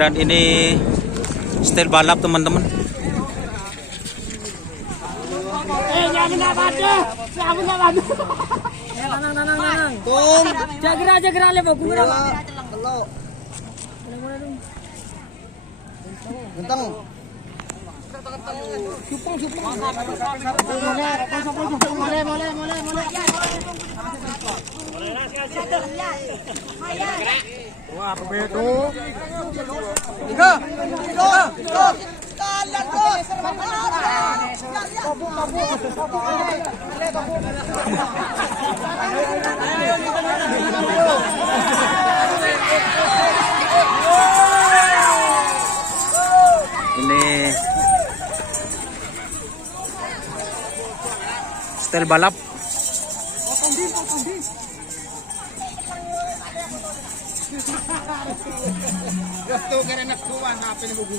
Dan ini style balap teman-teman. Jaga le bagus gerak. Genteng. Wah, bedo. Tiga. Kalian bos. Ini style balap. Gusto karena kuwan apa ni buku.